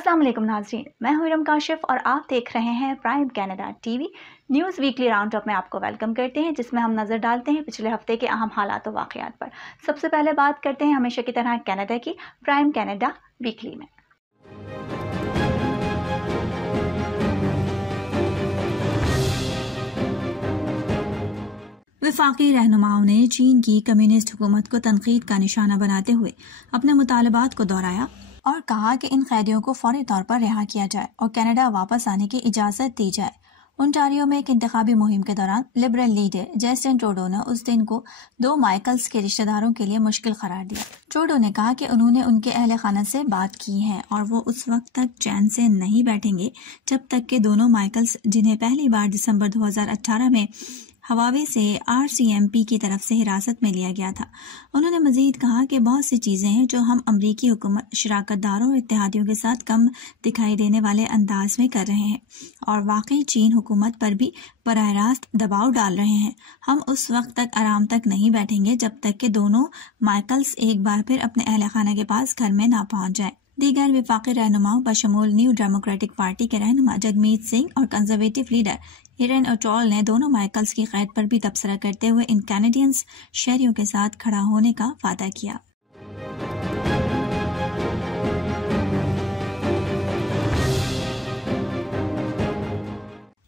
अस्सलाम वालेकुम नाज़रीन, मैं हूं इरम काशिफ और आप देख रहे हैं prime Canada TV news weekly round up में आपको वेलकम करते हैं, जिसमें हम नज़र डालते हैं पिछले हफ्ते के अहम हालात और वाक़यात पर। सबसे पहले बात करते हैं हमेशा की तरह कनाडा की प्राइम कनाडा वीकली में। वफाकी रहनुमाओं ने चीन की कम्युनिस्ट हुकूमत को तनकीद का निशाना बनाते हुए अपने मुतालबात को दोहराया और कहा कि इन कैदियों को फौरी तौर पर रिहा किया जाए और कनाडा वापस आने की इजाज़त दी जाए। ओंटारियो में एक इंतखाबी मुहिम के दौरान लिबरल लीडर जस्टिन ट्रूडो ने उस दिन को 2 माइकल्स के रिश्तेदारों के लिए मुश्किल करार दिया। ट्रूडो ने कहा कि उन्होंने उनके अहले खाना से बात की है और वो उस वक्त तक चैन से नहीं बैठेंगे जब तक कि दोनों माइकल्स, जिन्हें पहली बार दिसंबर 2018 में हवावे से RCMP की तरफ से हिरासत में लिया गया था। उन्होंने मजीद कहा कि बहुत सी चीजें हैं जो हम अमरीकी हुकूमत शराकतदारों और इत्तेहादियों के साथ कम दिखाई देने वाले अंदाज में कर रहे हैं और वाकई चीन हुकूमत पर भी बराह रास्त दबाव डाल रहे हैं। हम उस वक्त तक आराम तक नहीं बैठेंगे जब तक कि दोनों माइकल्स एक बार फिर अपने अहल खाना के पास घर में ना पहुंच जाए। दीगर विफाकी रहनुमाओं बशमूल न्यू डेमोक्रेटिक पार्टी के रहनुमा जगमीत सिंह और कंजर्वेटिव लीडर एरन ओटॉल ने दोनों माइकल्स की कैद पर भी तबसरा करते हुए इन कैनेडियंस शहरियों के साथ खड़ा होने का वादा किया।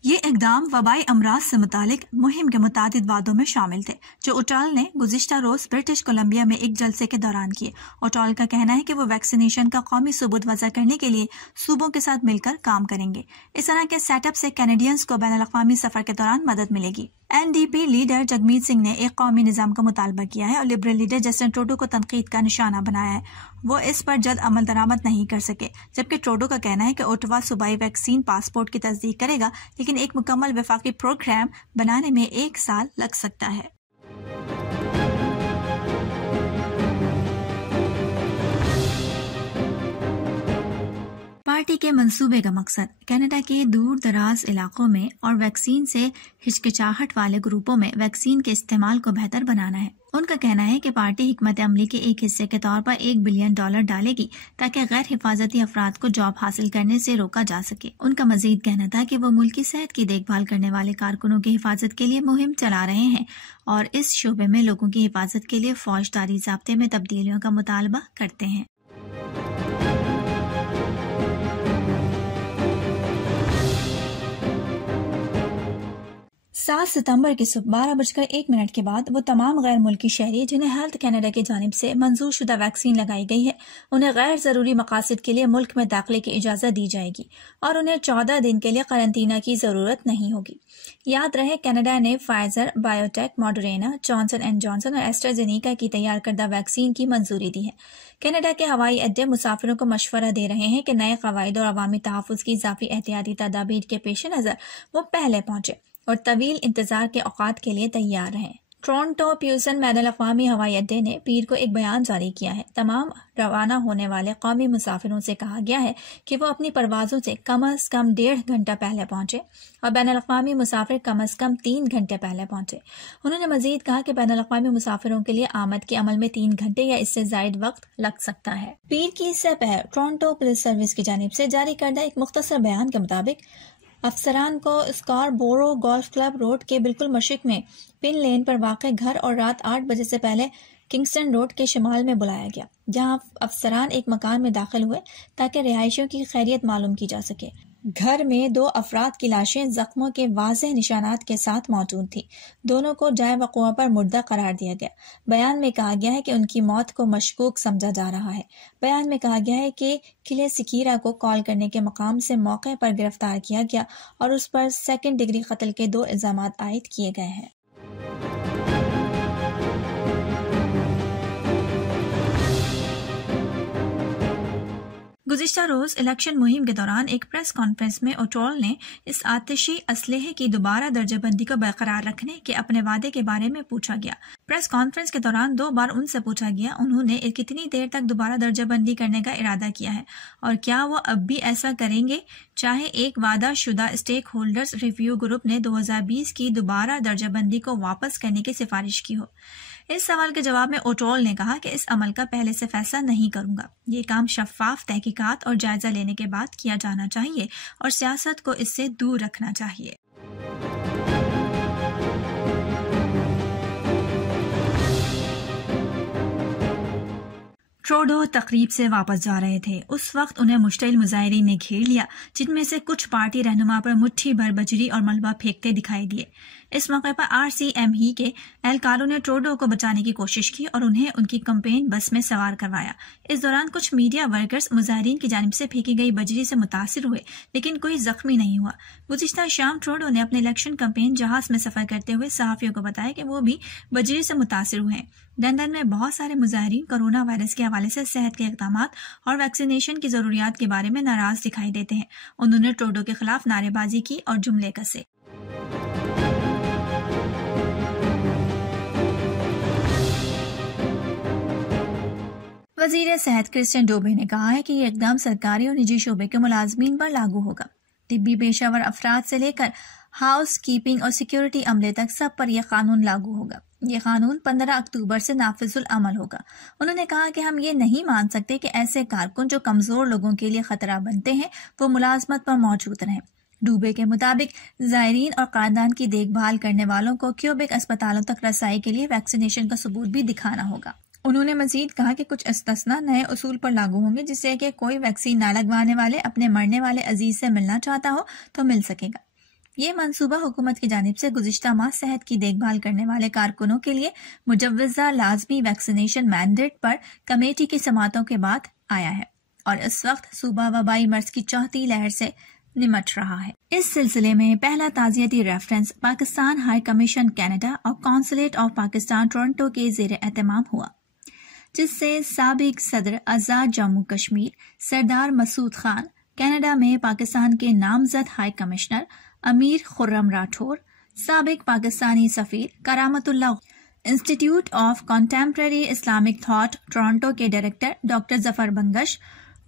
ये इकदाम वबाई अमराज से मुतालिक मुहिम के मुतादिद वादों में शामिल थे जो ओटॉल ने गुज़िश्ता रोज ब्रिटिश कोलंबिया में एक जलसे के दौरान किए। ओटॉल का कहना है कि वो वैक्सीनेशन का कौमी सबूत वज़ा करने के लिए सूबों के साथ मिलकर काम करेंगे। इस तरह के सेटअप से कैनेडियंस को बैनुल-अक़वामी सफर के दौरान मदद मिलेगी। NDP लीडर जगमीत सिंह ने एक कौमी निज़ाम का मुतालबा किया है और लिबरल लीडर जस्टिन ट्रूडो को तनकीद का निशाना बनाया है। वो इस पर जल्द अमल दरामद नहीं कर सके, जबकि ट्रूडो का कहना है कि ओटावा सूबाई वैक्सीन पासपोर्ट की तस्दीक करेगा, लेकिन एक मुकम्मल वफाकी प्रोग्राम बनाने में 1 साल लग सकता है। पार्टी के मंसूबे का मकसद कनाडा के दूर दराज इलाकों में और वैक्सीन से हिचकिचाहट वाले ग्रुपों में वैक्सीन के इस्तेमाल को बेहतर बनाना है। उनका कहना है कि पार्टी हिकमत अमली के एक हिस्से के तौर पर $1 बिलियन डालेगी ताकि गैर हिफाजती अफराद को जॉब हासिल करने से रोका जा सके। उनका मजीद कहना था कि वो मुल्क की सेहत की देखभाल करने वाले कारकुनों की हिफाजत के लिए मुहिम चला रहे हैं और इस शोबे में लोगों की हिफाजत के लिए फौजदारी ज़ाब्ते में तब्दीलियों का मुतालबा करते हैं। 7 सितंबर की सुबह 12:01 के बाद वो तमाम गैर मुल्की शहरी जिन्हें हेल्थ कनाडा की जानिब से मंजूर शुदा वैक्सीन लगाई गई है, उन्हें गैर जरूरी मकासद के लिए मुल्क में दाखिले की इजाजत दी जाएगी और उन्हें 14 दिन के लिए करंतना की जरूरत नहीं होगी। याद रहे, कनाडा ने Pfizer, Biotech, Moderna, Johnson and Johnson और एस्ट्राजेनेका की तैयार करदा वैक्सीन की मंजूरी दी है। कनाडा के हवाई अड्डे मुसाफिरों को मशवरा दे रहे हैं कि नए कवायद और अवामी तहफ़्फ़ुज़ की इजाफी एहतियाती तदाबीर के पेश नज़र वो पहले पहुंचे और तवील इंतजार के औकात के लिए तैयार रहें। टोरंटो प्यूसन बैनुल-अक़वामी हवाई अड्डे ने पीर को एक बयान जारी किया है। तमाम रवाना होने वाले कौमी मुसाफिरों से कहा गया है कि वो अपनी परवाज़ों से कम अज़ कम 1.5 घंटा पहले पहुंचे और बैनुल-अक़वामी मुसाफिर कम अज़ कम 3 घंटे पहले पहुंचे। उन्होंने मजीद कहा कि बैनुल-अक़वामी मुसाफिरों के लिए आमद के अमल में 3 घंटे या इससे ज़ायद वक्त लग सकता है। पीर की सपहर टोरंटो पुलिस सर्विस की जानिब से जारी करदा एक मुख्तसर बयान के मुताबिक अफसरान को स्कारबोरो गोल्फ क्लब रोड के बिल्कुल मशरिक में पिन लेन पर वाक़ घर और रात 8 बजे से पहले किंगस्टन रोड के शिमाल में बुलाया गया, जहां अफसरान एक मकान में दाखिल हुए ताकि रिहायशियों की खैरियत मालूम की जा सके। घर में 2 अफराद की लाशें जख्मों के वाज़ेह निशानात के साथ मौजूद थी। दोनों को जाए वक़ुआ पर मुर्दा करार दिया गया। बयान में कहा गया है कि उनकी मौत को मशकूक समझा जा रहा है। बयान में कहा गया है कि किले सिकीरा को कॉल करने के मकाम से मौके पर गिरफ्तार किया गया और उस पर 2nd डिग्री कत्ल के 2 इल्ज़ामात आयद किए गए हैं। गुज़िश्ता रोज इलेक्शन मुहिम के दौरान एक प्रेस कॉन्फ्रेंस में ओटॉल ने इस आतिशी असलहे की दोबारा दर्जाबंदी को बरकरार रखने के अपने वादे के बारे में पूछा गया। प्रेस कॉन्फ्रेंस के दौरान 2 बार उनसे पूछा गया उन्होंने कितनी देर तक दोबारा दर्जाबंदी करने का इरादा किया है और क्या वो अब भी ऐसा करेंगे चाहे एक वादा शुदा स्टेक होल्डर्स रिव्यू ग्रुप ने 2020 की दोबारा दर्जाबंदी को वापस करने की सिफारिश की हो। इस सवाल के जवाब में ओटॉल ने कहा कि इस अमल का पहले से फैसला नहीं करूंगा। ये काम शफाफ तहकीकात तहकीकात और जायजा लेने के बाद किया जाना चाहिए और सियासत को इससे दूर रखना चाहिए। ट्रूडो तकरीब से वापस जा रहे थे। उस वक्त उन्हें मुश्तिल मुजाहिरीन ने घेर लिया, जिनमें से कुछ पार्टी रहनुमा पर मुट्ठी भर बजरी और मलबा फेंकते दिखाई दिए। इस मौके पर RCME के एहलकारों ने ट्रूडो को बचाने की कोशिश की और उन्हें उनकी कैंपेन बस में सवार करवाया। इस दौरान कुछ मीडिया वर्कर्स मुजाहिरीन की जानिब से फेंकी गई बजरी से मुतासिर हुए, लेकिन कोई जख्मी नहीं हुआ। गुज़िश्ता शाम ट्रूडो ने अपने इलेक्शन कैंपेन जहाज में सफर करते हुए सहाफियों को बताया कि वो भी बजरी से मुतासिर हुए हैं। लंदन में बहुत सारे मुजाहिरीन कोरोना वायरस के हवाले से सेहत के इक़दामात और वैक्सीनेशन की जरूरियात के बारे में नाराज दिखाई देते हैं। उन्होंने ट्रूडो के खिलाफ नारेबाजी की और जुमले कसे। वज़ीर सेहत क्रिस्टियन डोबे ने कहा है कि ये इक़दाम सरकारी और निजी शोबे के मुलाजमीन पर लागू होगा। तिब्बी पेशावर अफराद से लेकर हाउस कीपिंग और सिक्योरिटी अमले तक सब पर यह कानून लागू होगा। ये कानून 15 अक्टूबर से नाफिजुल अमल होगा। उन्होंने कहा कि हम ये नहीं मान सकते कि ऐसे कारकुन जो कमजोर लोगों के लिए खतरा बनते हैं वो मुलाजमत पर मौजूद रहें। डूबे के मुताबिक ज़ायरीन और खानदान की देखभाल करने वालों को क्यूबिक अस्पतालों तक रसाई के लिए वैक्सीनेशन का सबूत भी दिखाना होगा। उन्होंने मजीद कहा कि कुछ इस्तिस्ना नए उसूल पर लागू होंगे, जिससे कि कोई वैक्सीन ना लगवाने वाले अपने मरने वाले अजीज से मिलना चाहता हो तो मिल सकेगा। ये मंसूबा हुकूमत की जानिब से गुज़िश्ता माह सेहत की देखभाल करने वाले कारकुनों के लिए मुजव्वज़ा लाजमी वैक्सीनेशन मैंडेट पर कमेटी की समातों के बाद आया है और इस वक्त सूबा वबाई मर्ज की चौथी लहर से निमट रहा है। इस सिलसिले में पहला ताज़ियती reference Pakistan high commission Canada और कौंसलेट ऑफ पाकिस्तान टोरंटो के ज़ेर एहतमाम हुआ, जिससे साबिक सदर आज़ाद जम्मू कश्मीर सरदार मसूद खान, कनाडा में पाकिस्तान के नामजद हाई कमिश्नर अमीर खुर्रम राठौर, साबिक पाकिस्तानी सफीर Karamatullah, institute of contemporary Islamic thought Toronto के director doctor Zafar Bangash,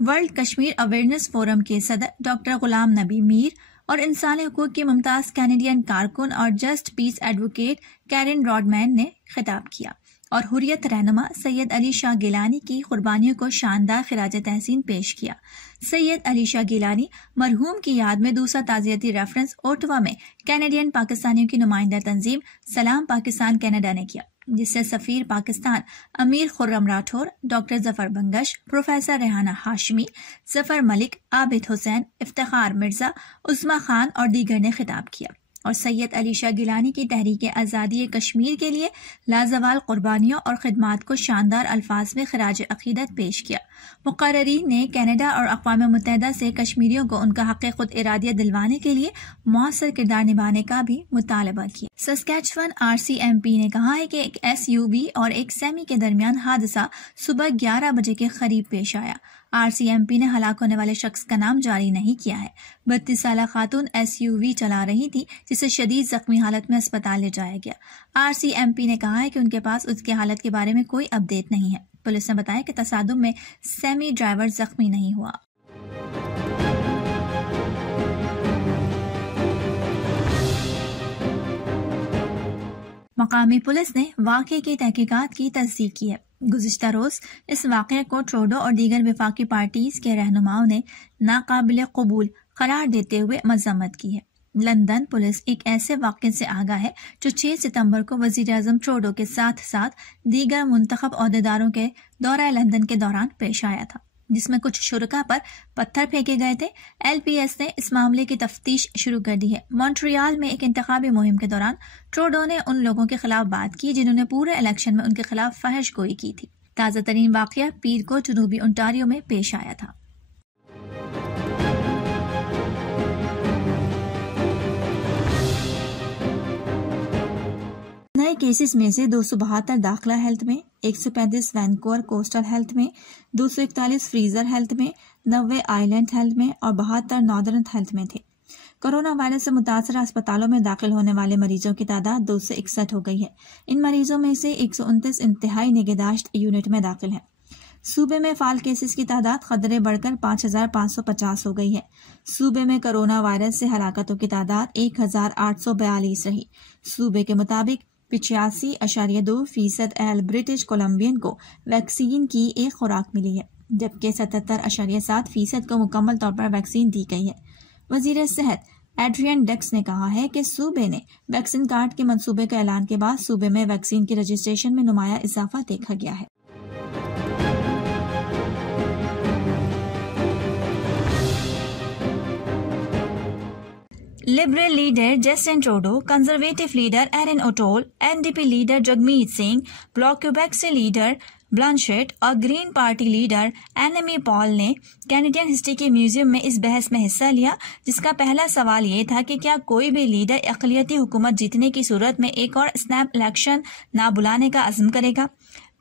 world Kashmir awareness forum के सदर डॉक्टर गुलाम नबी मीर और इंसानी हुकूक की मुमताज कैनेडियन कारकुन और just peace advocate Karen Rodman ने खिताब किया और हुर्रियत रहनुमा सैयद अली शाह गिलानी की कुर्बानियों को शानदार खिराज तहसीन पेश किया। सैयद अली शाह गिलानी मरहूम की याद में दूसरा ताज़ियती रेफरेंस ओटवा में कैनेडियन पाकिस्तानियों की नुमाइंदा तंजीम सलाम पाकिस्तान कनाडा ने किया, जिससे सफीर पाकिस्तान अमीर खुर्रम राठौर, डॉक्टर जफर बंगश, प्रोफेसर रेहाना हाशमी, जफर मलिक, आबिद हुसैन, इफ्तिखार मिर्जा, उस्मा खान और दीगर ने खिताब किया और सैयद अली शाह गिलानी की तहरीक आज़ादी कश्मीर के लिए लाजवाल कुर्बानियों और खिदमात को शानदार अल्फाज में खिराज अकीदत पेश किया। मुक़र्रीन ने कनाडा और अक़वाम मुत्तहिदा से कश्मीरियों को उनका हक़ खुद इरादियत दिलवाने के लिए मौसर किरदार निभाने का भी मुतालबा किया। सस्कैचुअन RCMP ने कहा है कि एक SUV और एक सेमी के दरमियान हादसा सुबह 11 बजे के करीब पेश आया। RCMP ने हलाक होने वाले शख्स का नाम जारी नहीं किया है। 32 साला खातून SUV चला रही थी, जिसे शदीद जख्मी हालत में अस्पताल ले जाया गया। RCMP ने कहा है कि उनके पास उसकी हालत के बारे में कोई अपडेट नहीं है। पुलिस ने बताया कि तसादुम में सेमी ड्राइवर जख्मी नहीं हुआ। मकामी पुलिस ने वाक़े की तहकीकात की तस्दीक की है। गुज़िश्ता रोज इस वाक़े को ट्रूडो और दीगर वफाकी पार्टीज के रहनुमाओं ने नाकाबिल कबूल करार देते हुए मज़म्मत की है। लंदन पुलिस एक ऐसे वाक़े से आगाह है जो 6 सितंबर को वज़ीर-ए-आज़म ट्रूडो के साथ साथ दीगर मुंतखब ओहदेदारों के दौरा लंदन के दौरान पेश आया था, जिसमें कुछ शुरका पर पत्थर फेंके गए थे। LPS ने इस मामले की तफ्तीश शुरू कर दी है। मॉन्ट्रियल में एक इंतखाबी मुहिम के दौरान ट्रूडो ने उन लोगों के खिलाफ बात की जिन्होंने पूरे इलेक्शन में उनके खिलाफ फहश गोई की थी। ताज़ा तरीन वाक़या पीर को जनूबी ओंटारियो में पेश आया था। नए केसेस में से 272 दाखला हेल्थ में, 135 वैनकूवर कोस्टल हेल्थ में, 241 फ्रीजर हेल्थ में, 90 आइलैंड हेल्थ में और 72 नॉर्दर्न हेल्थ में थे। कोरोना वायरस से मुतासर अस्पतालों में दाखिल होने वाले मरीजों की तादाद 261 हो गई है। इन मरीजों में से 129 इंतहाई निगहदाश्त यूनिट में दाखिल हैं। सूबे में फाल केसेस की तादाद खदरे बढ़कर 5550 हो गई है। सूबे में कोरोना वायरस से हलाकतों की तादाद 1842 रही। सूबे के मुताबिक 85.2% अहल ब्रिटिश कोलंबियन को वैक्सीन की एक खुराक मिली है, जबकि 77.7% को मुकम्मल तौर पर वैक्सीन दी गई है। वजीर सेहत एड्रियन डेक्स ने कहा है कि सूबे ने वैक्सीन कार्ड के मंसूबे के ऐलान के बाद सूबे में वैक्सीन के रजिस्ट्रेशन में नुमाया इजाफा देखा गया है। Liberal leader Justin Trudeau, Conservative leader Erin O'Toole, NDP leader Jagmeet Singh, Bloc Quebec से लीडर ब्लांशेट और Green Party leader Annamie Paul ने कैनेडियन हिस्ट्री के म्यूजियम में इस बहस में हिस्सा लिया, जिसका पहला सवाल ये था कि क्या कोई भी लीडर अक़लियती हुकूमत जीतने की सूरत में एक और स्नैप इलेक्शन ना बुलाने का अज़्म करेगा।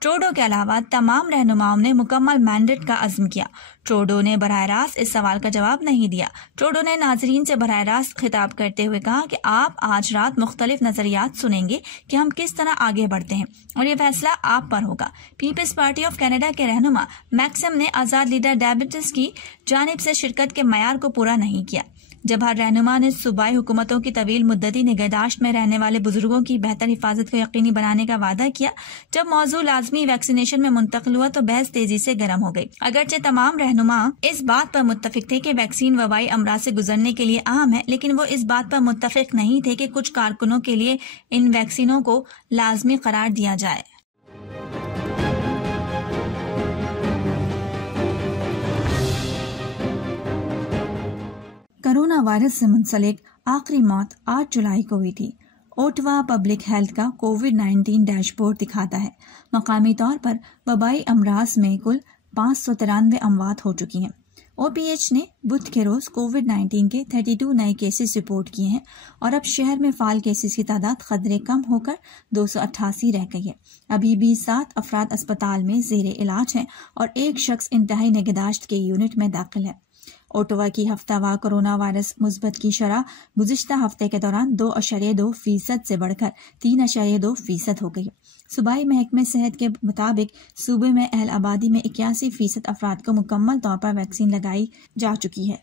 ट्रूडो के अलावा तमाम रहनुमाओं ने मुकम्मल मैंडेट का अज़्म किया। ट्रूडो ने बराह रास्त इस सवाल का जवाब नहीं दिया। ट्रूडो ने नाजरीन से बराह रास्त खिताब करते हुए कहा कि आप आज रात मुख्तलिफ नजरियात सुनेंगे कि हम किस तरह आगे बढ़ते हैं और ये फैसला आप पर होगा। पीपल्स पार्टी ऑफ कनाडा के रहनुमा मैक्सिम ने आज़ाद लीडर डायबिटिस की जानिब से शिरकत के मयार को पूरा नहीं किया। जब हर रहनुमा ने सूबाई हुकूमतों की तवील मुद्दती निगहदाश्त में रहने वाले बुजुर्गों की बेहतर हिफाजत को यकीनी बनाने का वादा किया। जब मौजू लाजमी वैक्सीनेशन में मुंतकिल हुआ तो बहस तेजी से गर्म हो गई। अगरचे तमाम रहनुमा इस बात पर मुत्तफिक थे कि वैक्सीन वबाई अमराज से गुजरने के लिए अहम है, लेकिन वो इस बात पर मुत्तफिक नहीं थे कि कुछ कारकुनों के लिए इन वैक्सीनों को लाजमी करार दिया जाए। कोरोना वायरस से मुंसलिक आखिरी मौत 8 जुलाई को हुई थी। ओटावा पब्लिक हेल्थ का कोविड-19 डैशबोर्ड दिखाता है मकामी तौर पर वबाई अमराज में कुल 593 अमवात हो चुकी हैं। OPH ने बुध के रोज कोविड-19 के 32 नए केसेस रिपोर्ट किए हैं और अब शहर में फाल केसेस की तादाद खदरे कम होकर 288 रह गई है। अभी भी 7 अफराद अस्पताल में जेर इलाज हैं और एक शख्स इंतहाई निगहदाश्त के यूनिट में दाखिल है। ओटावा की हफ्तावार कोरोना वायरस मुस्बत की शरह गुज़िश्ता हफ्ते के दौरान 2.2% से बढ़कर 3.2% हो गई। सूबाई महकमे सेहत के मुताबिक सूबे में अहल आबादी में 81% अफराद को मुकम्मल तौर पर वैक्सीन लगाई जा चुकी है।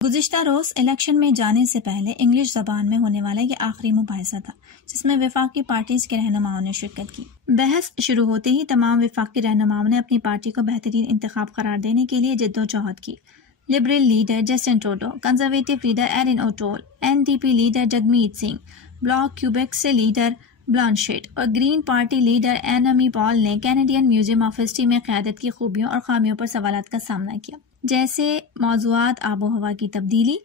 गुज़िश्ता रोज इलेक्शन में जाने से पहले इंग्लिश जबान में होने वाला ये आखिरी मुबाहिसा था, जिसमें वफाकी पार्टीज के रहनुमाओं ने शिरकत की। बहस शुरू होते ही तमाम वफाकी रहनुमाओं ने अपनी पार्टी को बेहतरीन इंतखाब करार देने के लिए जद्दोजहद की। Liberal leader Justin Trudeau, Conservative leader Erin O'Toole, NDP leader Jagmeet Singh, Bloc Quebec से लीडर ब्लांशेट और Green Party leader Annamie Paul ने कैनेडियन म्यूजियम ऑफ हिस्ट्री में क़यादत की खूबियों और खामियों पर सवालात का सामना किया, जैसे मौज़ूआत आबो हवा की तब्दीली,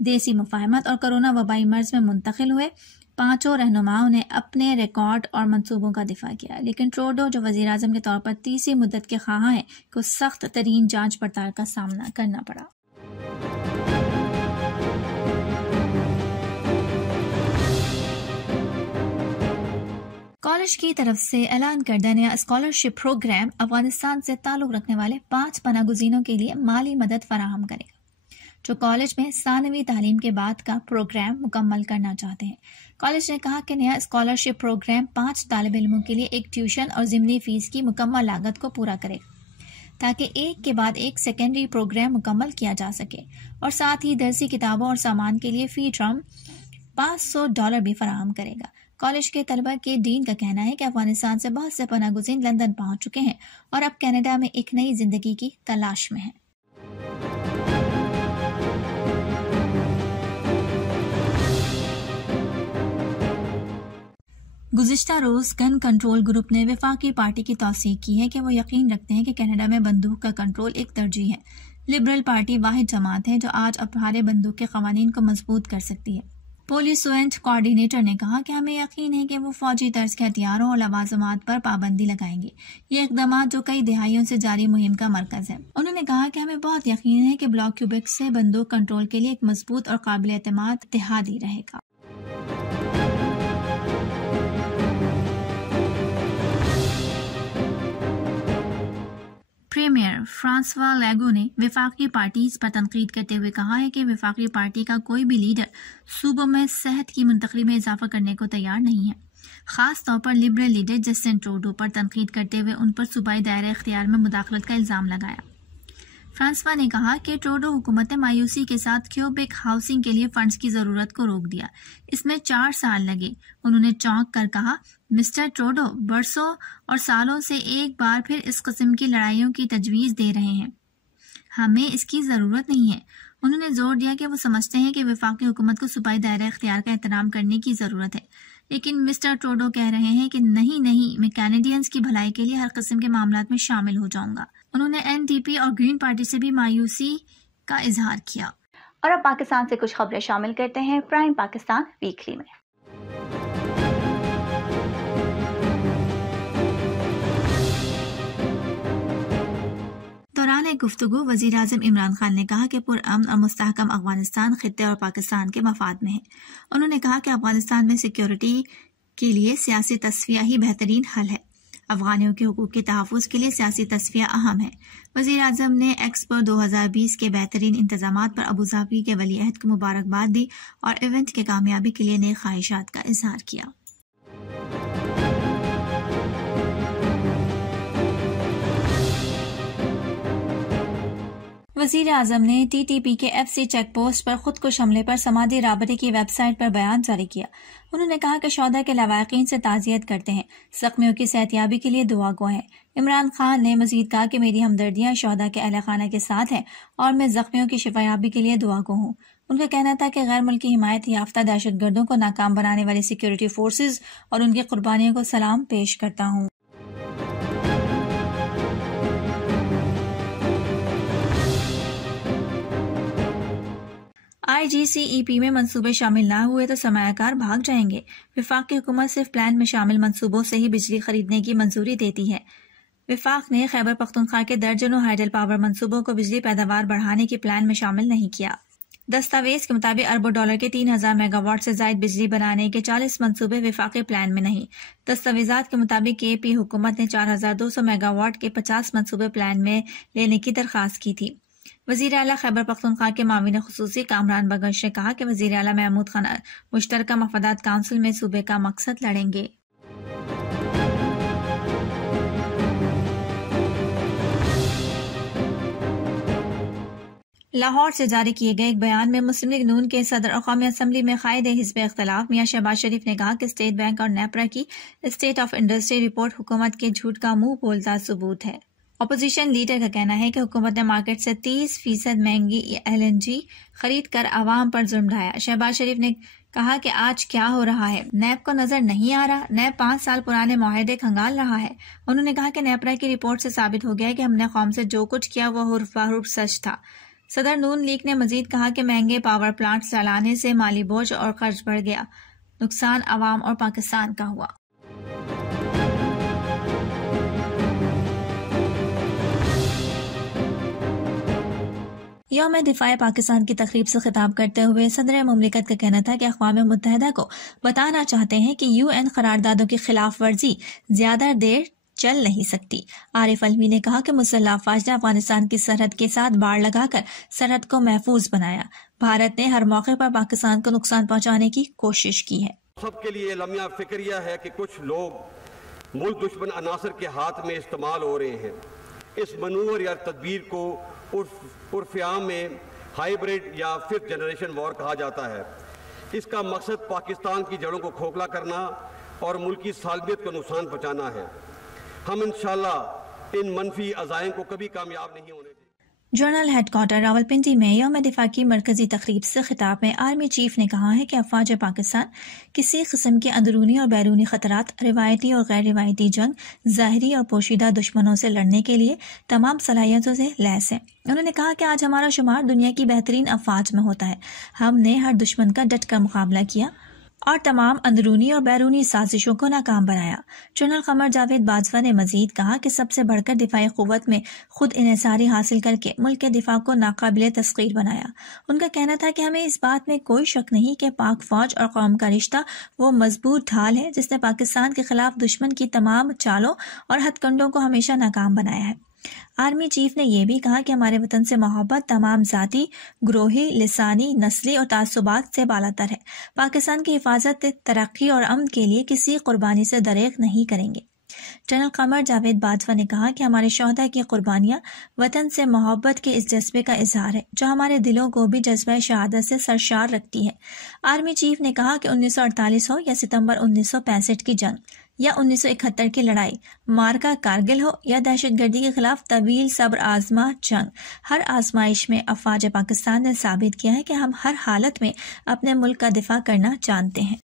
देसी मुफाहमत और कोरोना वबाई मर्ज में मुंतकिल हुए। पांचों रहनुमाओं ने अपने रिकॉर्ड और मंसूबों का दिफा किया, लेकिन ट्रूडो जो वज़ीर आज़म के तौर पर तीसरी मुद्दत के ख्वाहां हैं को सख्त तरीन जांच पड़ताल का सामना करना पड़ा। कॉलेज की तरफ से ऐलान करदा नया स्कॉलरशिप प्रोग्राम अफगानिस्तान से ताल्लुक रखने वाले 5 पनागुज़ीनों के लिए माली मदद फराहम करेगा, जो कॉलेज में सानवी तालीम के बाद का प्रोग्राम मुकम्मल करना चाहते हैं। कॉलेज ने कहा कि नया स्कॉलरशिप प्रोग्राम 5 तालिब इल्मों के लिए एक ट्यूशन और ज़िमनी फीस की मुकम्मल लागत को पूरा करेगा, ताकि एक के बाद एक सेकेंडरी प्रोग्राम मुकम्मल किया जा सके, और साथ ही दरसी किताबों और सामान के लिए फी टर्म $500 भी फराहम करेगा। कॉलेज के तलबा के डीन का कहना है कि अफगानिस्तान से बहुत से पनागुज़ीन लंदन पहुंच चुके हैं और अब कनाडा में एक नई जिंदगी की तलाश में हैं। गुज़िश्ता रोज गन कंट्रोल ग्रुप ने वफाकी पार्टी की तौसीक की है कि वो यकीन रखते हैं कि कनाडा में बंदूक का कंट्रोल एक तरजीह है। लिबरल पार्टी वाहिद जमात है जो आज अपहारे बंदूक के कवानीन को मजबूत कर सकती है। पोलिसोएंट कोऑर्डिनेटर ने कहा कि हमें यकीन है कि वो फौजी तर्ज के हथियारों और लवाजमात पर पाबंदी लगाएंगे। ये इक़दाम जो कई दिहाइयों से जारी मुहिम का मरकज है। उन्होंने कहा कि हमें बहुत यकीन है कि ब्लॉक क्यूबेक से बंदूक कंट्रोल के लिए एक मजबूत और काबिल एतमाद इत्तेहादी रहेगा। प्रीमियर फ्रांसवा लेगो ने वफाकी पार्टीज पर तनकीद करते हुए कहा है कि वफाकी पार्टी का कोई भी लीडर सूबों में सेहत की मुंतकली में इजाफा करने को तैयार नहीं है। खास तौर पर लिबरल लीडर जस्टिन ट्रूडो पर तनकीद करते हुए उन पर सूबाई दायरे इख्तियार में मुदाखलत का इल्ज़ाम लगाया। फ्रांसवा ने कहा कि ट्रूडो हुकूमत ने मायूसी के साथ क्यूबेक हाउसिंग के लिए फंड्स की जरूरत को रोक दिया। इसमें 4 साल लगे। उन्होंने चौंक कर कहा, मिस्टर ट्रूडो बरसों और सालों से एक बार फिर इस किस्म की लड़ाइयों की तजवीज दे रहे हैं। हमें इसकी जरूरत नहीं है। उन्होंने जोर दिया कि वो समझते हैं कि वफाकी हुकूमत को सूबाई दायरा इख्तियार का एहतराम करने की जरूरत है, लेकिन मिस्टर ट्रूडो कह रहे हैं कि नहीं, मैं कैनेडियंस की भलाई के लिए हर किस्म के मामलात में शामिल हो जाऊंगा। उन्होंने एनडीपी और ग्रीन पार्टी से भी मायूसी का इजहार किया। और अब पाकिस्तान से कुछ खबरें शामिल करते हैं प्राइम पाकिस्तान वीकली में। दौरान एक गुफ्तगू वजीर आज़म इमरान खान ने कहा कि पुरअमन और मुस्तहकम अफगानिस्तान खित्ते और पाकिस्तान के मफाद में है। उन्होंने कहा कि अफगानिस्तान में सिक्योरिटी के लिए सियासी तस्फिया ही बेहतरीन हल है। अफगानियों के हुकूक के तहफ़्फ़ुज़ के लिए सियासी तस्फिया अहम है। वज़ीर आज़म ने एक्सपो 2020 के बेहतरीन इंतज़ामात पर अबू धाबी के वली अहद को मुबारकबाद दी और इवेंट के कामयाबी के लिए नई ख्वाहिशात का इजहार किया। वज़ीर आज़म ने TTP के FC चेक पोस्ट पर खुदकुश हमले पर समादी राबते की वेबसाइट पर बयान जारी किया। उन्होंने कहा कि शौदा के लवाकिन से ताज़ियत करते हैं, ज़ख्मियों की सेहतयाबी के लिए दुआ गो हैं। इमरान खान ने मजीद कहा कि मेरी हमदर्दियां शौदा के अहले खाना के साथ हैं और मैं ज़ख्मियों की शिफायाबी के लिए दुआ गो हूँ। उनका कहना था कि गैर मुल्की हिमायत याफ्ता दहशतगर्दों को नाकाम बनाने वाली सिक्योरिटी फोर्सेज और उनकी कुर्बानियों को सलाम पेश करता हूँ। IGCEP में मंसूबे शामिल ना हुए तो सरमायाकार भाग जाएंगे। वफाकी हुकूमत सिर्फ प्लान में शामिल मंसूबों से ही बिजली खरीदने की मंजूरी देती है। वफाक ने खैबर पख्तूनख्वा के दर्जनों हाइडल पावर मंसूबों को बिजली पैदावार बढ़ाने के प्लान में शामिल नहीं किया। दस्तावेज के मुताबिक अरबों डॉलर के 3000 मेगावाट से जायद बिजली बनाने के 40 मंसूबे वफाकी प्लान में नहीं। दस्तावेजात के मुताबिक KP हुकूमत ने 4200 मेगावाट के 50 मंसूबे प्लान में लेने की दरख्वास्त की थी। वज़ीर आला खैबर पख्तूनख्वा के माविन खुसूसी कामरान बगश ने कहा कि वज़ीर आला महमूद खान मुश्तरका मफादात काउंसिल में सूबे का मकसद लड़ेंगे। लाहौर से जारी किए गए एक बयान में मुस्लिम लीग नून के सदर और कौमी असम्बली में कायदे हिज़्ब इख्तिलाफ मियां शहबाज शरीफ ने कहा कि स्टेट बैंक और नेपरा की स्टेट ऑफ इंडस्ट्री रिपोर्ट हुकूमत के झूठ का मुंह बोलता सबूत है। अपोजिशन लीडर का कहना है कि हुकूमत ने मार्केट से 30% महंगी LNG खरीद कर आवाम पर जुल्म ढाया। शहबाज शरीफ ने कहा कि आज क्या हो रहा है, नैब को नजर नहीं आ रहा। नैब 5 साल पुराने मुआहदे खंगाल रहा है। उन्होंने कहा कि नेपरा की रिपोर्ट से साबित हो गया है कि हमने कौम से जो कुछ किया वो हुर्फ बहुर्फ सच था। सदर नून लीग ने मजीद कहा कि महंगे पावर प्लांट चलाने से माली बोझ और खर्च बढ़ गया, नुकसान अवाम और पाकिस्तान का हुआ। यौम दिफाए पाकिस्तान की तकरीब से खिताब करते हुए सदर मुमलिकत का कहना था कि अक़वाम मुत्तहिदा को बताना चाहते हैं कि UN करारदादों की खिलाफ वर्जी ज्यादा देर चल नहीं सकती। आरिफ अलवी ने कहा कि मुसल्लह अफवाज ने अफगानिस्तान की सरहद के साथ बाड़ लगाकर सरहद को महफूज बनाया। भारत ने हर मौके पर पाकिस्तान को नुकसान पहुंचाने की कोशिश की है। सबके लिए लम्हा फिक्रिया है कि कुछ लोग मुल्क दुश्मन अनासर के हाथ में इस्तेमाल हो रहे हैं। इस मनूवर या तदबीर को उर्फ़आम में हाइब्रिड या 5th जनरेशन वॉर कहा जाता है। इसका मकसद पाकिस्तान की जड़ों को खोखला करना और मुल्क की सालमियत को नुकसान पहुँचाना है। हम इंशाअल्लाह इन मनफी अज़ाइम को कभी कामयाब नहीं होने देंगे। जनरल हेडक्वार्टर रावलपिंडी में यौम दिफा की मरकजी तकरीब से खिताब में आर्मी चीफ ने कहा है कि अफवाज पाकिस्तान किसी किस्म के अंदरूनी और बैरूनी खतरात, रिवायती और गैर रिवायती जंग, ज़ाहिरी और पोशीदा दुश्मनों से लड़ने के लिए तमाम सलाहियतों से लैस है। उन्होंने कहा कि आज हमारा शुमार दुनिया की बेहतरीन अफवाज में होता है। हमने हर दुश्मन का डट कर मुकाबला किया और तमाम अंदरूनी और बैरूनी साजिशों को नाकाम बनाया। जनरल कमर जावेद बाजवा ने मजीद कहा कि सबसे बढ़कर दिफाई क़ुव्वत में खुद इन्हिसारी हासिल करके मुल्क के दिफा को नाकाबिले तस्कीर बनाया। उनका कहना था कि हमें इस बात में कोई शक नहीं कि पाक फौज और कौम का रिश्ता वो मजबूत ढाल है जिसने पाकिस्तान के खिलाफ दुश्मन की तमाम चालों और हथकंडों को हमेशा नाकाम बनाया है। आर्मी चीफ ने यह भी कहा कि हमारे वतन से मोहब्बत तमाम जाती, ग्रोही, लिसानी, नस्ली और तासुबात से बालातर है। पाकिस्तान की हिफाजत, तरक्की और अमन के लिए किसी कुर्बानी से दरेक नहीं करेंगे। जनरल कमर जावेद बाजवा ने कहा कि हमारे शोहदा की कुर्बानियां वतन से मोहब्बत के इस जज्बे का इजहार है जो हमारे दिलों को भी जज्बा शहादत से सरशार रखती है। आर्मी चीफ ने कहा कि 1948 हो या सितंबर 1965 की जंग या 1971 की लड़ाई, मार्का कारगिल हो या दहशतगर्दी के खिलाफ तवील सब्र आजमा जंग, हर आजमाइश में अफवाज पाकिस्तान ने साबित किया है कि हम हर हालत में अपने मुल्क का दिफा करना जानते हैं।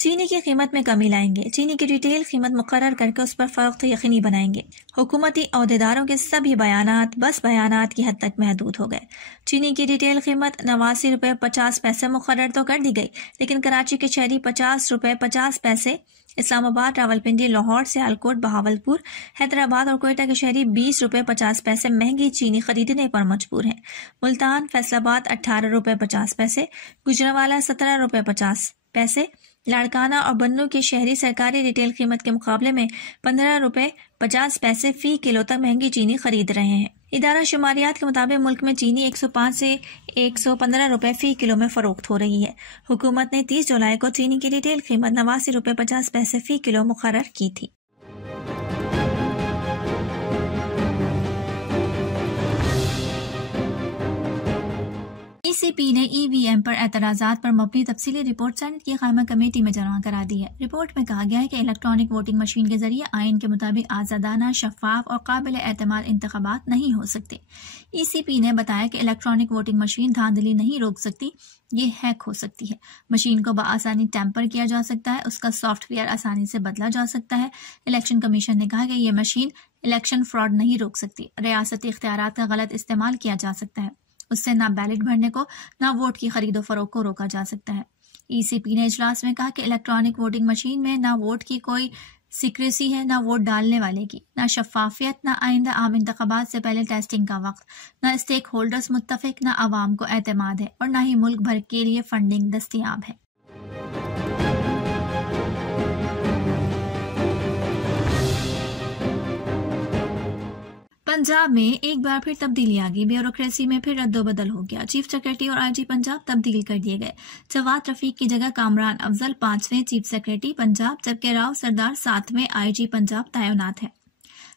चीनी की कीमत में कमी लाएंगे। चीनी की रिटेल कीमत मुकर्रर करके उस पर फरोख्त यकीनी बनाएंगे। हुकूमती अहदेदारों के सभी बयानात बस बयानात की हद तक महदूद हो गए। चीनी की रिटेल कीमत 89 रुपये 50 पैसे मुकर्रर तो कर दी गई, लेकिन कराची के शहरी 50 रुपये 50 पैसे, इस्लामाबाद, रावलपिंडी, लाहौर, सियालकोट, बहावलपुर, हैदराबाद और कोयटा के शहरी 20 रुपये 50 पैसे महंगी चीनी खरीदने पर मजबूर हैं। मुल्तान, फैसलाबाद 18 रुपये 50 पैसे, गुजरांवाला 17 रुपये 50 पैसे, लाड़काना और बन्नू की शहरी सरकारी रिटेल कीमत के मुकाबले में 15 रुपये 50 पैसे फी किलो तक महंगी चीनी खरीद रहे हैं। इदारा शुमारियात के मुताबिक मुल्क में चीनी 105 से 115 रुपये फी किलो में फरोख्त हो रही है। हुकूमत ने 30 जुलाई को चीनी की रिटेल कीमत 89 रुपये 50 पैसे फी किलो मुकर्रर की थी। ECP ने EVM पर एतराज़ात पर मबनी तफसीली रिपोर्ट सेनेट की कायमा कमेटी में जमा करा दी है। रिपोर्ट में कहा गया है कि इलेक्ट्रॉनिक वोटिंग मशीन के जरिए आइन के मुताबिक आज़ादाना, शफाफ और काबिल एतमाद इंतखाबात नहीं हो सकते। ECP ने बताया कि इलेक्ट्रॉनिक वोटिंग मशीन धांधली नहीं रोक सकती, ये हैक हो सकती है। मशीन को बआसानी टैंपर किया जा सकता है, उसका सॉफ्टवेयर आसानी से बदला जा सकता है। इलेक्शन कमीशन ने कहा कि यह मशीन इलेक्शन फ्रॉड नहीं रोक सकती। रियासती इख्तियारात का गलत इस्तेमाल किया जा सकता है, उससे ना बैलेट भरने को ना वोट की खरीदो फरोख्त को रोका जा सकता है। ECP ने इजलास में कहा कि इलेक्ट्रॉनिक वोटिंग मशीन में ना वोट की कोई सीक्रेसी है, ना वोट डालने वाले की, ना शफाफियत, ना आइंदा आम इंतखाबात से पहले टेस्टिंग का वक्त, ना स्टेक होल्डर्स मुत्तफिक, ना आवाम को एतमाद है और ना ही मुल्क भर के लिए फंडिंग दस्तियाब है। पंजाब में एक बार फिर तब्दीली आ गई। ब्यूरोक्रेसी में फिर रद्दोबदल हो गया। चीफ सेक्रेटरी और IG पंजाब तब्दील कर दिए गए। जवाद रफीक की जगह कामरान अफजल 5वें चीफ सेक्रेटरी पंजाब, जबकि राव सरदार 7वें IG पंजाब तैनात है।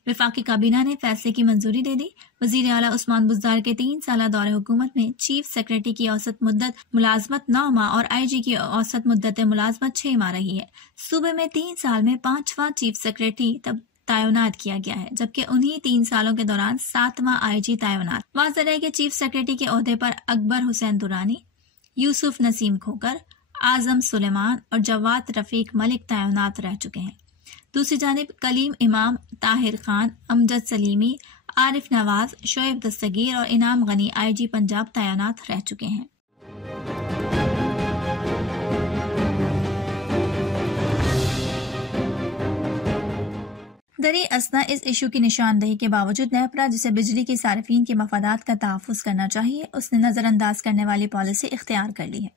वफाकी काबीना ने फैसले की मंजूरी दे दी। वजीर आला उस्मान बुज़दार के 3 साला दौरे हुकूमत में चीफ सेक्रेटरी की औसत मुद्दत मुलाजमत 9 माह और IG की औसत मुद्दत मुलाजमत 6 माह रही है। सूबे में 3 साल में 5वां चीफ सेक्रेटरी तब तैनात किया गया है, जबकि उन्हीं 3 सालों के दौरान 7वां IG तैनात। वाज़ेह है कि चीफ सेक्रेटरी के ओहदे पर अकबर हुसैन दुरानी, यूसुफ नसीम खोकर, आजम सुलेमान और जवाद रफीक मलिक तैनात रह चुके हैं। दूसरी जानिब कलीम इमाम, ताहिर खान, अमजद सलीमी, आरिफ नवाज, शोएब दस्तगीर और इनाम गनी IG पंजाब तैनात रह चुके हैं। दरी असना इस इशू की निशानदेही के बावजूद नेपरा, जिसे बिजली की सार्फिन के मफादात का तहफ़्फ़ुज़ करना चाहिए, उसने नज़रअंदाज करने वाली पॉलिसी इख्तियार कर ली है।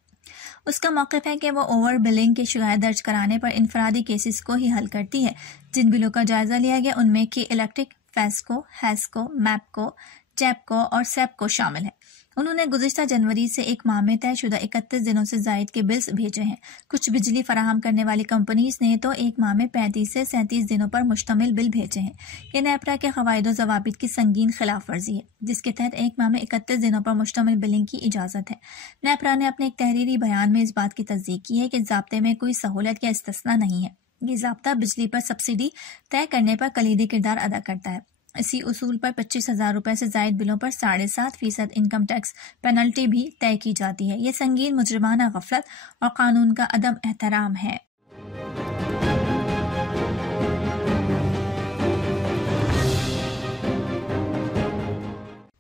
उसका मौक़िफ़ है कि वो ओवर बिलिंग की शिकायत दर्ज कराने पर इनफरादी केसेस को ही हल करती है। जिन बिलों का जायजा लिया गया उनमें की इलेक्ट्रिक, फेस्को, हैस्को, मैपको, चैपको और सेपको शामिल है। उन्होंने गुज़िश्ता जनवरी से एक माह में तयशुदा 31 दिनों से जायद के बिल्स भेजे हैं। कुछ बिजली फराहम करने वाली कंपनीज ने तो एक माह में 35 से 37 दिनों पर मुश्तमिल बिल भेजे हैं। ये नेपरा के क़वाइद व ज़वाबित की संगीन खिलाफ वर्जी है, जिसके तहत एक माह में 31 दिनों पर मुश्तमिल बिलिंग की इजाज़त है। नेपरा ने अपने एक तहरीरी बयान में इस बात की तस्दीक की है कि ज़ाब्ते में कोई सहूलत या इस्तिस्ना नहीं है। ये ज़ाब्ता बिजली पर सब्सिडी तय करने पर कलीदी किरदार अदा करता है। इसी उसूल पर 25,000 रुपए से जायद बिलों पर 7.5% इनकम टैक्स पेनल्टी भी तय की जाती है। ये संगीन मुजरिमाना गफलत और कानून का अदम एहतराम है।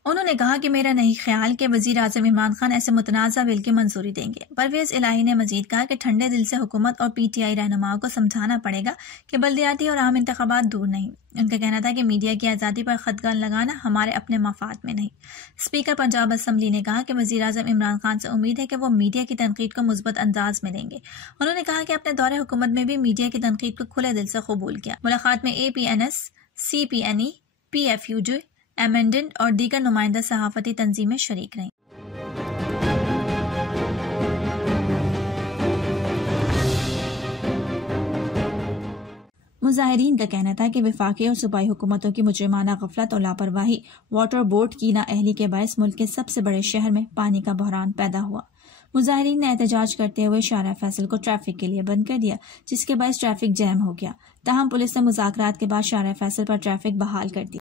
उन्होंने कहा कि मेरा नहीं ख्याल कि वजीर आज़म इमरान खान ऐसे मुतनाज़ा बिल की मंजूरी देंगे। परवेज़ इलाही ने मजीद कहा कि ठंडे दिल से हुकूमत और PTI रहनुमाओं को समझाना पड़ेगा कि बल्दियाती और आम इंतखाबात दूर नहीं। उनका कहना था कि मीडिया की आज़ादी पर खतगन लगाना हमारे अपने मफाद में नहीं। स्पीकर पंजाब असम्बली ने कहा कि वजीर आज़म इमरान खान से उम्मीद है कि वो मीडिया की तनकीद को मुस्बत अंदाज में लेंगे। उन्होंने कहा कि अपने दौरे हुकूमत में भी मीडिया की तनकीद को खुले दिल से कबूल किया। मुलाकात में APNS, CPNE, PFUJ, एमेंडेंट और दीगर नुमाइंदा सहाफती तंजीमें शरीक रहीं। मुजाहिरीन का कहना था कि वफाकी और सूबाई हुकूमतों की मुजरिमाना गफलत और लापरवाही वाटर बोर्ड की नाअहली के बायस मुल्क के सबसे बड़े शहर में पानी का बहरान पैदा हुआ। मुजाहिरीन ने एहतजाज करते हुए शारा फैसल को ट्रैफिक के लिए बंद कर दिया, जिसके बायस ट्रैफिक जैम हो गया। ताहम पुलिस ने मुज़ाकरात के बाद शारा फैसल पर ट्रैफिक बहाल कर दी।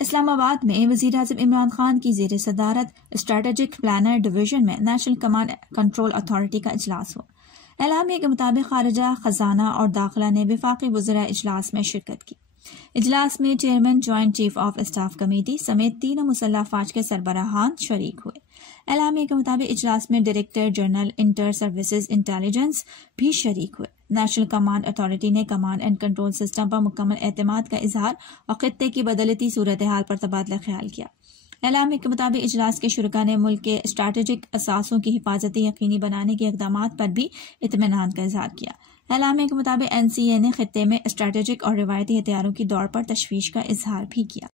इस्लामाबाद में वज़ीर आज़म इमरान खान की ज़ेर सदारत स्ट्रेटेजिक प्लानर डिवीजन में नेशनल कमांड कंट्रोल अथॉरिटी का इजलास हुआ। एलामिया के मुताबिक खारजा, खजाना और दाखिला ने वफाकी वज़रा इजलास में शिरकत की। इजलास में chairman joint chief of staff committee समेत तीनों मुसल्लह फौज के सरबराहान शरीक हुए। एलामिया के मुताबिक इजलास में director general inter services intelligence भी शरीक हुए। नेशनल कमांड अथॉरिटी ने कमांड एंड कंट्रोल सिस्टम पर मुकम्मल एतमाद का इजहार और खित्ते की बदलती सूरत हाल पर तबादला ख्याल किया। एलामिया के मुताबिक इजलास के शुरका ने मुल्क के स्ट्रैटेजिक असासों की हिफाजती यकीनी बनाने के इक़दामात पर भी इत्मीनान का इजहार किया। एलामिया के मुताबिक NCA ने खित्ते में स्ट्रैटेजिक और रिवायती हथियारों की दौड़ पर तशवीश का इजहार भी किया।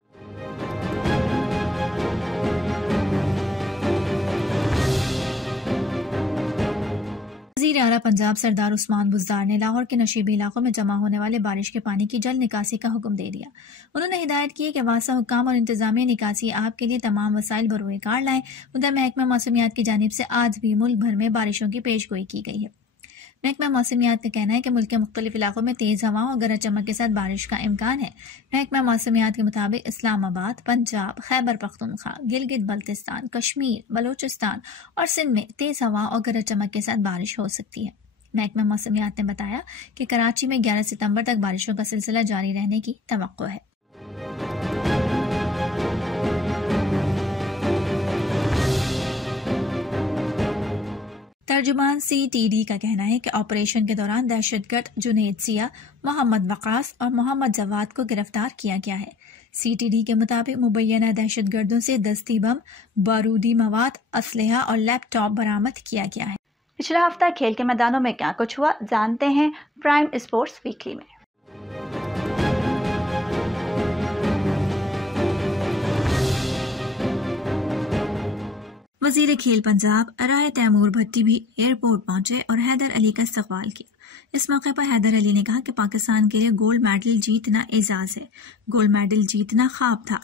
वज़ीर आला पंजाब सरदार उस्मान बुज़दार ने लाहौर के नशीबी इलाकों में जमा होने वाले बारिश के पानी की जल्द निकासी का हुक्म दे दिया। उन्होंने हिदायत की कि वासा हुक्काम और इंतजामिया निकासी आप के लिए तमाम वसाइल बरोए कार लाएं। उधर महकमा मौसमियात की जानिब से आज भी मुल्क भर में बारिशों की पेशगोई की गई है। महकमा मौसमियात का कहना है कि मुल्क के मुख्तलिफ इलाकों में तेज हवाओं और गरज चमक के साथ बारिश का इम्कान है। महकमा मौसमियात के मुताबिक इस्लामाबाद, पंजाब, खैबर पख्तूनख्वा, गिलगित बल्तिस्तान, कश्मीर, बलोचिस्तान और सिंध में तेज हवा और गरज चमक के साथ बारिश हो सकती है। महकमा मौसमियात ने बताया कि कराची में 11 सितंबर तक बारिशों का सिलसिला जारी रहने की तवक्को है। तर्जुमान CTD का कहना है कि ऑपरेशन के दौरान दहशतगर्द जुनैद सिया, मोहम्मद वकास और मोहम्मद जवाद को गिरफ्तार किया गया है। CTD के मुताबिक मुबैना दहशतगर्दों से दस्ती बम, बारूदी मवाद, असलहा और लैपटॉप बरामद किया गया है। पिछला हफ्ता खेल के मैदानों में क्या कुछ हुआ, जानते हैं प्राइम स्पोर्ट्स वीकली में। वजीर खेल पंजाब राय तैमूर भट्टी भी एयरपोर्ट पहुंचे और हैदर अली का इस्तकबाल किया। इस मौके पर हैदर अली ने कहा कि पाकिस्तान के लिए गोल्ड मेडल जीतना एजाज है। गोल्ड मेडल जीतना ख्वाब था।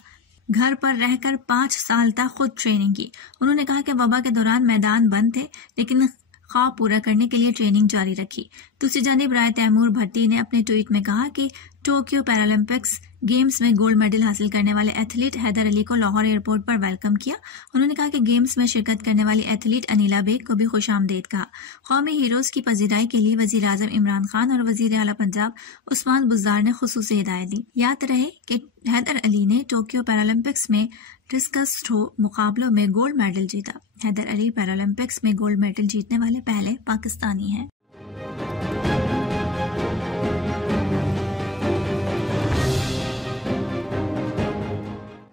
घर पर रहकर 5 साल तक खुद ट्रेनिंग की। उन्होंने कहा कि वबा के दौरान मैदान बंद थे, लेकिन ख्वाब पूरा करने के लिए ट्रेनिंग जारी रखी। दूसरी जानिब राय तैमूर भट्टी ने अपने ट्वीट में कहा कि टोक्यो पैरालंपिक्स गेम्स में गोल्ड मेडल हासिल करने वाले एथलीट हैदर अली को लाहौर एयरपोर्ट पर वेलकम किया। उन्होंने कहा कि गेम्स में शिरकत करने वाली एथलीट अनिला बेग को भी खुशामदीद कहा। कौमी हीरोज की पजीराई के लिए वजीर आजम इमरान खान और वजीर आला पंजाब उस्मान बुज़दार ने खुसूसी हिदायत दी। याद रहे कि हैदर अली ने टोक्यो पैरालंपिक्स में डिस्कस थ्रो मुकाबलों में गोल्ड मेडल जीता। हैदर अली पैरालंपिक्स में गोल्ड मेडल जीतने वाले पहले पाकिस्तानी हैं।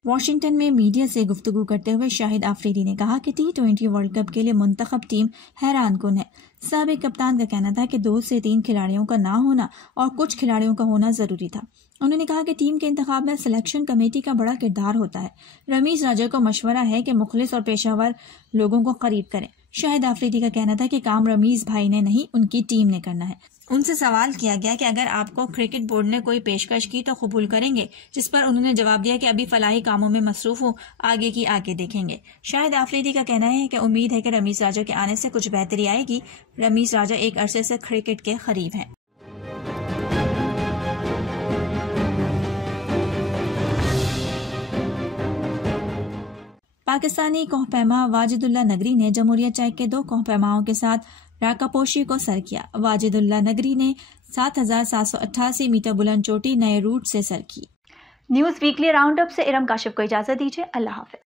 वाशिंगटन में मीडिया से गुफ्तगू करते हुए शाहिद आफरीदी ने कहा कि T20 वर्ल्ड कप के लिए मुंतखब टीम हैरान कुन है। साबिक कप्तान का कहना था कि 2 से 3 खिलाड़ियों का ना होना और कुछ खिलाड़ियों का होना जरूरी था। उन्होंने कहा कि टीम के इंतखाब में सिलेक्शन कमेटी का बड़ा किरदार होता है। रमीज राजा को मशवरा है कि मुखलिस और पेशावर लोगों को करीब करें। शाहिद आफरीदी का कहना था कि काम रमीज भाई ने नहीं, उनकी टीम ने करना है। उनसे सवाल किया गया कि अगर आपको क्रिकेट बोर्ड ने कोई पेशकश की तो कबूल करेंगे, जिस पर उन्होंने जवाब दिया कि अभी फलाही कामों में मसरूफ हूँ, आगे की आगे देखेंगे। शाहिद आफरीदी का कहना है कि उम्मीद है कि रमीज राजा के आने से कुछ बेहतरी आएगी। रमीज राजा एक अरसे से क्रिकेट के करीब हैं। पाकिस्तानी कोहपैमा वाजिदुल्ला नगरी ने जमहूरिया चेक के 2 कोहपैमाओं के साथ राकापोशी को सर किया। वाजिदुल्ला नगरी ने 7,788 मीटर बुलंद चोटी नए रूट से सर की। न्यूज़ वीकली राउंड अप से इरम काशिफ को इजाजत दीजिए। अल्लाह हाफिज।